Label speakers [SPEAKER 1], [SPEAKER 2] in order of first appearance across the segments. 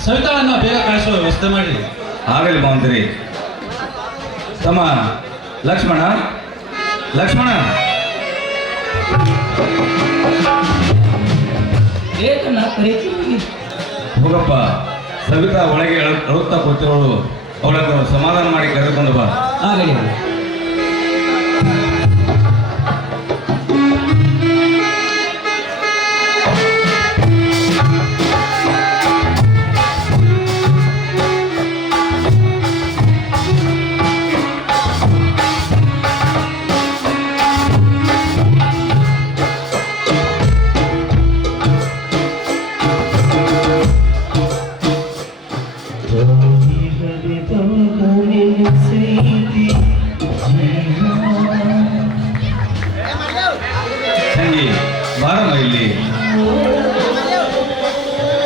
[SPEAKER 1] ಸವಿತಾಳನ್ನ ಬೇಗ ಕಳಿಸುವ ವ್ಯವಸ್ಥೆ ಮಾಡಿ.
[SPEAKER 2] ಆಗಲಿ ಮಾವಂತರಿ ತಮ್ಮ ಲಕ್ಷ್ಮಣ ಲಕ್ಷ್ಮಣ. ಹೋಗಪ್ಪ. ಸವಿತಾ ಒಳಗೆ ಅಳು- ಅಳುತ್ತಾ ಕೂತಿರೋಳು. ಅವಳನ್ನು ಸಮಾಧಾನ ಮಾಡಿ ಕರೆದುಕೊಂಡು ಬಾ.
[SPEAKER 3] ಆಗಲಿ.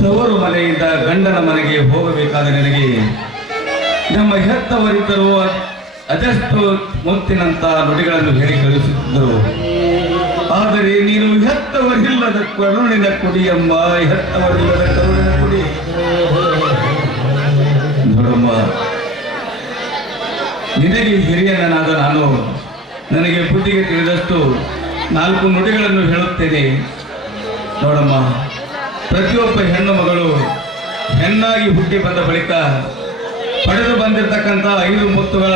[SPEAKER 2] ತವರು ಮನೆಯಿಂದ ಗಂಡನ ಮನೆಗೆ ಹೋಗಬೇಕಾದ ನನಗೆ ನಮ್ಮ ಹೆತ್ತವರಿದ್ದರು ಅದೆಷ್ಟು ಮುತ್ತಿನಂತ ನುಡಿಗಳನ್ನು ಹೇಳಿ ಕಳುಹಿಸುತ್ತಿದ್ದರು ಆದರೆ ನೀನು ಹೆತ್ತವರಿಲ್ಲದ ಕರುಣಿನ ಕುಡಿಯಮ್ಮ ಹೆತ್ತವರಿಲ್ಲದ ಕರುಣಿನ ಕುಡಿ. ನೋಡಮ್ಮ, ನಿನಗೆ ಹಿರಿಯನಾದ ನಾನು, ನನಗೆ ಬುದ್ಧಿಗೆ ತಿಳಿದಷ್ಟು ನಾಲ್ಕು ನುಡಿಗಳನ್ನು ಹೇಳುತ್ತೇನೆ. ನೋಡಮ್ಮ, ಪ್ರತಿಯೊಬ್ಬ ಹೆಣ್ಣು ಮಗಳು ಹೆಣ್ಣಾಗಿ ಹುಟ್ಟಿ ಬಂದ ಬಳಿಕ ಪಡೆದು ಬಂದಿರತಕ್ಕಂಥ ಐದು ಮುತ್ತುಗಳ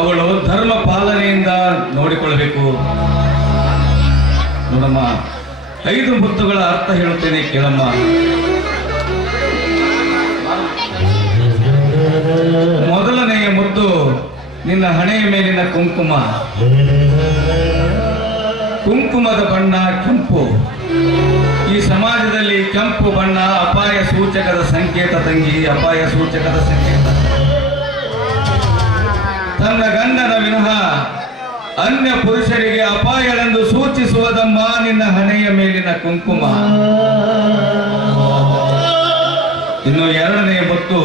[SPEAKER 2] ಅವಳು ಧರ್ಮ ಪಾಲನೆಯಿಂದ ನೋಡಿಕೊಳ್ಳಬೇಕು. ನೋಡಮ್ಮ, ಐದು ಮುತ್ತುಗಳ ಅರ್ಥ ಹೇಳುತ್ತೇನೆ ಕೇಳಮ್ಮ. ಮೊದಲನೆಯ ಮುತ್ತು ನಿನ್ನ ಹಣೆಯ ಮೇಲಿನ ಕುಂಕುಮ. ಕುಂಕುಮದ ಬಣ್ಣ ಕೆಂಪು. ಈ ಸಮಾಜದಲ್ಲಿ ಕೆಂಪು ಬಣ್ಣ ಅಪಾಯ ಸೂಚಕದ ಸಂಕೇತ ತಂಗಿ, ಅಪಾಯ ಸೂಚಕದ ಸಂಕೇತ. ತನ್ನ ಗಂಡನ ವಿನಃ ಅನ್ಯ ಪುರುಷರಿಗೆ ಅಪಾಯವೆಂದು ಸೂಚಿಸುವುದಮ್ಮ ನಿನ್ನ ಹಣೆಯ ಮೇಲಿನ ಕುಂಕುಮ. ಇನ್ನು ಎರಡನೆಯ ಮತ್ತು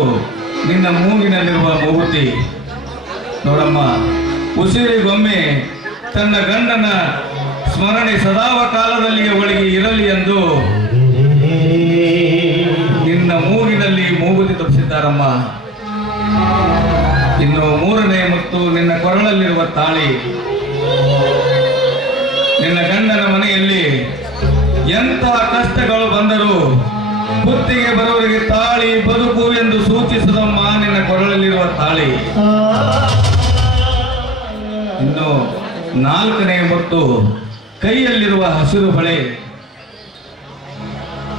[SPEAKER 2] ನಿನ್ನ ಮೂಗಿನಲ್ಲಿರುವ ಮೂಗುತಿ. ನೋಡಮ್ಮ, ಉಸಿರಿಗೊಮ್ಮೆ ತನ್ನ ಗಂಡನ ಸ್ಮರಣೆ ಸದಾವ ಕಾಲದಲ್ಲಿ ಅವಳಿಗೆ ಇರಲಿ ಎಂದು ನಿನ್ನ ಮೂಗಿನಲ್ಲಿ ಮೂಗುತಿ ತಪ್ಪಿಸಿದ್ದಾರಮ್ಮ. ಇನ್ನು ಮೂರನೇ ಮತ್ತು ನಿನ್ನ ಕೊರಳಲ್ಲಿರುವ ತಾಳಿ. ನಿನ್ನ ಗಂಡನ ಮನೆಯಲ್ಲಿ ಎಂತಹ ಕಷ್ಟಗಳು ಬಂದರೂ ಬುತ್ತಿಗೆ ಬರುವವರಿಗೆ ತಾಳಿ ಬದುಕು ಎಂದು ಸೂಚಿಸಿದಮ್ಮ ನಿನ್ನ ಕೊರಳಲ್ಲಿರುವ ತಾಳಿ. ಇನ್ನು ನಾಲ್ಕನೇ ಮತ್ತು ಕೈಯಲ್ಲಿರುವ ಹಸಿರು ಬಳೆ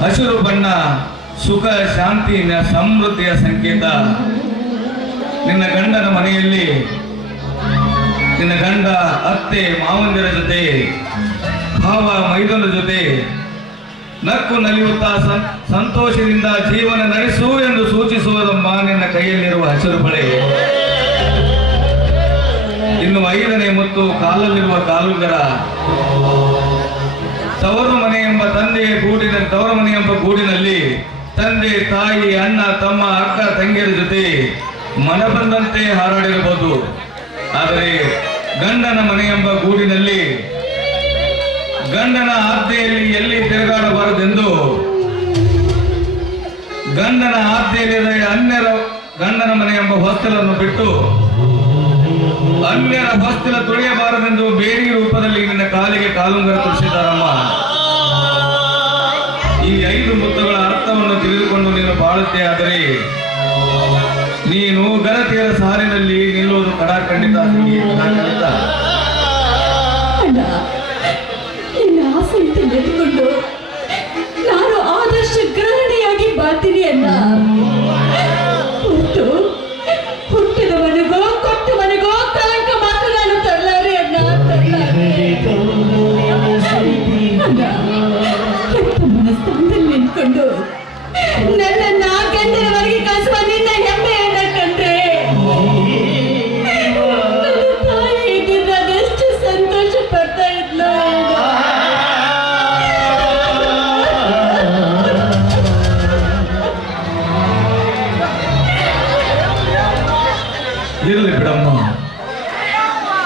[SPEAKER 2] ಹಸಿರು ಬಣ್ಣ, ಸುಖ, ಶಾಂತಿ ಸಮೃದ್ಧಿಯ ಸಂಕೇತ. ನಿನ್ನ ಗಂಡನ ಮನೆಯಲ್ಲಿ, ನಿನ್ನ ಗಂಡ, ಅತ್ತೆ, ಮಾವಂದಿರ ಜೊತೆ, ಭಾವ, ಮೈದನ ಜೊತೆ ನಕ್ಕು ನಲಿಯುತ್ತಾ ಸಂತೋಷದಿಂದ ಜೀವನ ನಡೆಸು ಎಂದು ಸೂಚಿಸುವುದಮ್ಮ ನಿನ್ನ ಕೈಯಲ್ಲಿರುವ ಹಸಿರು ಬಳೆ ಇನ್ನು ಐದನೇ ಮತ್ತು ಕಾಲಲ್ಲಿರುವ ಕಾಲುಗರ ತವರು ಮನೆ ಎಂಬ ತಂದೆಯ ಗೂಡಿನ ತವರು ಮನೆ ಎಂಬ ಗೂಡಿನಲ್ಲಿ ತಂದೆ, ತಾಯಿ, ಅಣ್ಣ, ತಮ್ಮ, ಅಕ್ಕ, ತಂಗಿಯರ ಜೊತೆ ಮನ ಬಂದಂತೆ ಹಾರಾಡಿರಬಹುದು. ಆದರೆ ಗಂಡನ ಮನೆ ಎಂಬ ಗೂಡಿನಲ್ಲಿ ಗಂಡನ ಆದ್ಯೆಯಲ್ಲಿ ಎಲ್ಲಿ ತಿರುಗಾಡಬಾರದೆಂದು ಗಂಡನ ಆದ್ಯೆಯಲ್ಲಿ ಅನ್ಯರ ಗಂಡನ ಮನೆ ಎಂಬ ಹೊಸ್ತಲನ್ನು ಬಿಟ್ಟು ಅನ್ಯರ ಹೊಸ್ತಿಲ ತುಳಿಯಬಾರದೆಂದು ಬೇರೆ ರೂಪದಲ್ಲಿ ನಿನ್ನ ಕಾಲಿಗೆ ಕಾಲುಂಗರ ತುಳಿಸಿದ್ದಾರಮ್ಮ. ಈ ಐದು ಮುತ್ತುಗಳ ಅರ್ಥವನ್ನು ತಿಳಿದುಕೊಂಡು ನೀನು ಬಾಳುತ್ತೆ ಆದರೆ ನೀನು ಗರತಿಯರ ಸಾಲಿನಲ್ಲಿ ನಿಲ್ಲುವುದು ಕಡ ಖಂಡಿತ
[SPEAKER 4] ನಾನು ಆದರ್ಶ ಗೃಹಿಣಿಯಾಗಿ ಬರ್ತೀನಿ ಅಣ್ಣ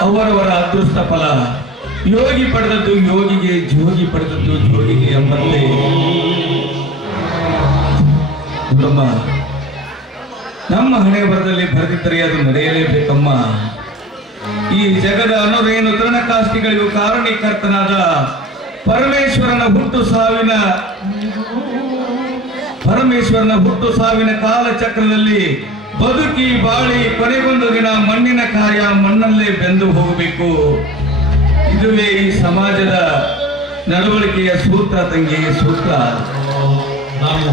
[SPEAKER 2] ಅವರವರ ಅದೃಷ್ಟ ಫಲ. ಯೋಗಿ ಪಡೆದದ್ದು ಯೋಗಿಗೆ, ಜೋಗಿ ಪಡೆದದ್ದು ಜೋಗಿಗೆ ಎಂಬಂತೆ. ಕುಟುಂಬ, ನಮ್ಮ ಹಣೆ ಬರದಲ್ಲಿ ಬರೆದಿದ್ದರೆ ಅದು ನಡೆಯಲೇಬೇಕಮ್ಮ. ಈ ಜಗದ ಅನುರೇನು ತೃಣಕಾಷ್ಟಿಗಳಿಗೂ ಕಾರಣೀಕರ್ತನಾದ ಪರಮೇಶ್ವರನ ಹುಟ್ಟು ಸಾವಿನ ಪರಮೇಶ್ವರನ ಹುಟ್ಟು ಸಾವಿನ ಕಾಲಚಕ್ರದಲ್ಲಿ ಬದುಕಿ ಬಾಳಿ ಕೊನೆಗೊಂದು ದಿನ ಮಣ್ಣಿನ ಕಾರ್ಯ ಮಣ್ಣಲ್ಲೇ ಬೆಂದು ಹೋಗಬೇಕು. ಇದುವೇ ಈ ಸಮಾಜದ ನಡವಳಿಕೆಯ ಸೂತ್ರ ತಂಗಿ ಸೂತ್ರ.
[SPEAKER 1] ನಾವು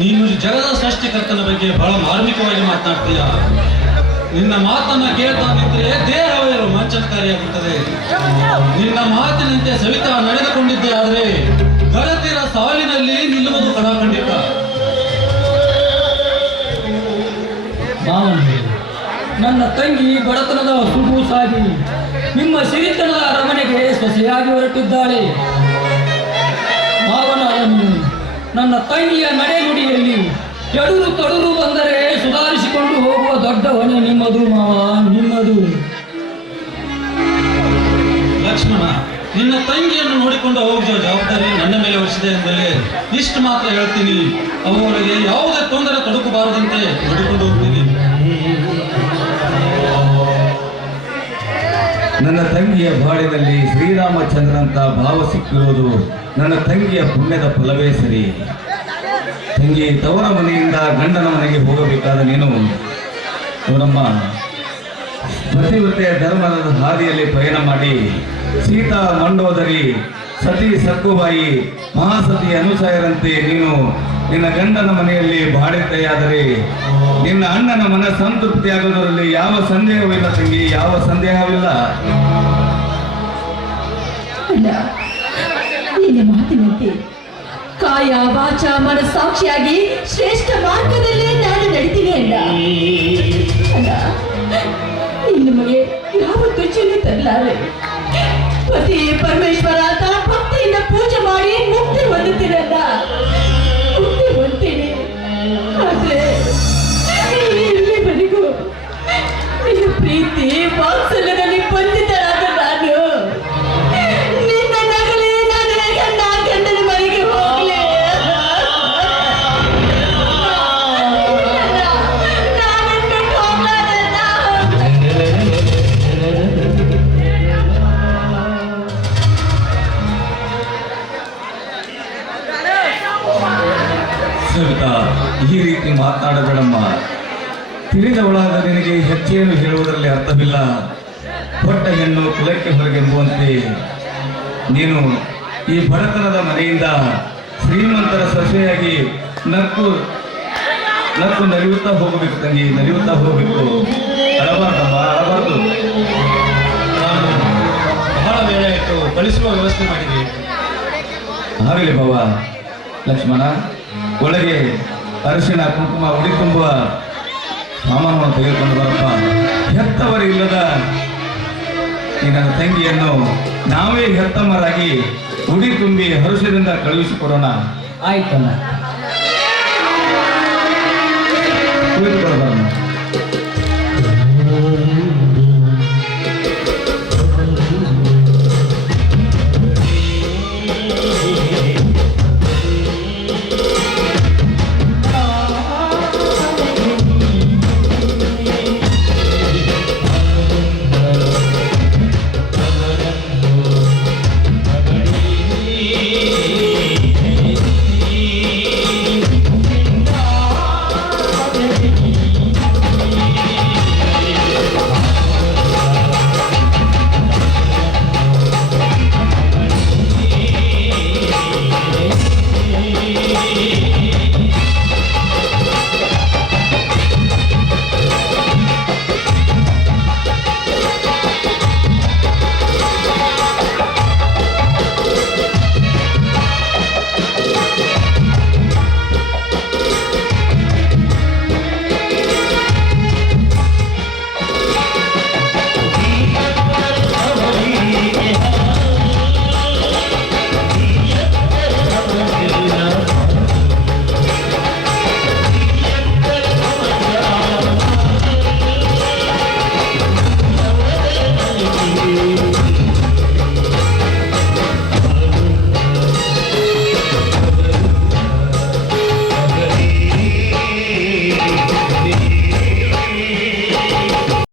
[SPEAKER 1] ನೀನು ಜಗದ ಸೃಷ್ಟಿಕರ್ತನ ಬಗ್ಗೆ ಬಹಳ ಮಾರ್ಮಿಕವಾಗಿ ಮಾತನಾಡ್ತೀಯ. ನಿನ್ನ ಮಾತನ್ನ ಕೇಳ್ತಾ ನಿಂತರೆ ದೇಹವೇ ರೋಮಾಂಚನಕಾರಿಯಾಗುತ್ತದೆ ನಿನ್ನ ಮಾತಿನಂತೆ ಸವಿತಾ ನಡೆದುಕೊಂಡಿದ್ದೆ ಆದರೆ
[SPEAKER 3] ತಂಗಿ ಬಡತನದ ಸಾಗಿ ನಿಮ್ಮ ಸಿರಿತನದ ಅರಮನೆಗೆ ಸೊಸೆಯಾಗಿ ಹೊರಟಿದ್ದಾಳೆ. ನನ್ನ ತಂಗಿಯ ನಡೆಗುಡಿಯಲ್ಲಿ ಎಡುರು ತಡುರು ಬಂದರೆ ಸುಧಾರಿಸಿಕೊಂಡು ಹೋಗುವ ದೊಡ್ಡ ಹೊಣೆ ನಿಮ್ಮದು ಮಾವ, ನಿಮ್ಮದು.
[SPEAKER 1] ಲಕ್ಷ್ಮಣ, ನಿನ್ನ ತಂಗಿಯನ್ನು ನೋಡಿಕೊಂಡು ಹೋಗುವ ಜವಾಬ್ದಾರಿ ನನ್ನ ಮೇಲೆ ಹೊರಿಸಿದೆ ಎಂದರೆ ಇಷ್ಟು ಮಾತ್ರ ಹೇಳ್ತೀನಿ. ಅವರಿಗೆ ಯಾವುದೇ ತೊಂದರೆ ತೊಡಕಬಾರದಂತೆ ನೋಡಿಕೊಂಡು ಹೋಗ್ತೀನಿ.
[SPEAKER 2] ತಂಗಿಯ ಬಾಳಿನಲ್ಲಿ ಶ್ರೀರಾಮಚಂದ್ರಂತ ಭಾವ ಸಿಕ್ಕಿರುವುದು ನನ್ನ ತಂಗಿಯ ಪುಣ್ಯದ ಫಲವೇ ಸರಿ. ತಂಗಿ, ತವರ ಮನೆಯಿಂದ ಗಂಡನ ಮನೆಗೆ ಹೋಗಬೇಕಾದ ನೀನು. ನಮ್ಮ ಪ್ರತಿವೃತ್ತಿಯ ಧರ್ಮದ ಹಾದಿಯಲ್ಲಿ ಪಯಣ ಮಾಡಿ ಸೀತಾ ಮಂಡೋದರಿ ಸತಿ ಸಕ್ಕುಬಾಯಿ ಮಹಾಸತಿ ಅನುಸಾಯರಂತೆ ನೀನು ನಿನ್ನ ಗಂಡನ ಮನೆಯಲ್ಲಿ ಬಾಡಿದ್ದೆಯಾದರೆ ನಿನ್ನ ಅಣ್ಣನ ಮನ ಸಂತೃಪ್ತಿಯಾಗುವುದರಲ್ಲಿ ಯಾವ ಸಂದೇಹವಿಲ್ಲ ತಂಗಿ, ಯಾವ ಸಂದೇಹವಿಲ್ಲ?
[SPEAKER 4] ಕಾಯ ವಾಚ ಮನಸ್ಸಾಕ್ಷಿಯಾಗಿ ಶ್ರೇಷ್ಠ ಮಾರ್ಗದಲ್ಲೇ ನಾನು ನಡೀತೀನಿ ಅಲ್ಲ ನಿಮಗೆ ಯಾವತ್ತೂ ಚಿನ್ನ ತರಲಾರೆ. ಪತಿ ಪರಮೇಶ್ವರ
[SPEAKER 2] ತಿಳಿದವಳಾದ ನಿನಗೆ ಹೆಚ್ಚೇನು ಹೇಳುವುದರಲ್ಲಿ ಅರ್ಥವಿಲ್ಲ. ಹೊಟ್ಟ ಹೆಣ್ಣು ಕುಲಕ್ಕೆ ಹೊರಗೆಂಬುವಂತೆ ನೀನು ಈ ಬಡತನದ ಮನೆಯಿಂದ ಶ್ರೀಮಂತರ ಸೊಸೆಯಾಗಿ ನಕ್ಕು ನಕ್ಕು ನರಿಯುತ್ತಾ ಹೋಗಬೇಕು ತಂಗಿ ನಡೆಯುತ್ತಾ ಹೋಗಬೇಕು. ಅಳಬಾರ್ದಮ್ಮ, ಅಳಬಾರ್ದು.
[SPEAKER 1] ನಾನು ಬಹಳ ವೇಳೆ ಆಯಿತು ಕಳಿಸುವ ವ್ಯವಸ್ಥೆ ಮಾಡಿದೆ.
[SPEAKER 2] ಆಗಲಿ ಬಾವ ಲಕ್ಷ್ಮಣ, ಒಳಗೆ ಅರಿಶಿಣ, ಕುಂಕುಮ, ಉಡಿ ತುಂಬುವ ಸಾಮಾನವನ್ನು ತೆಗೆದುಕೊಂಡು ಬರಪ್ಪ ಹೆತ್ತವರು ಇಲ್ಲದ ಈ ನನ್ನ ತಂಗಿಯನ್ನು ನಾವೇ ಹೆತ್ತಮ್ಮರಾಗಿ ಉಡಿ ತುಂಬಿ ಹರುಷದಿಂದ ಕಳುಹಿಸಿಕೊಡೋಣ.
[SPEAKER 3] ಆಯ್ತಲ್ಲ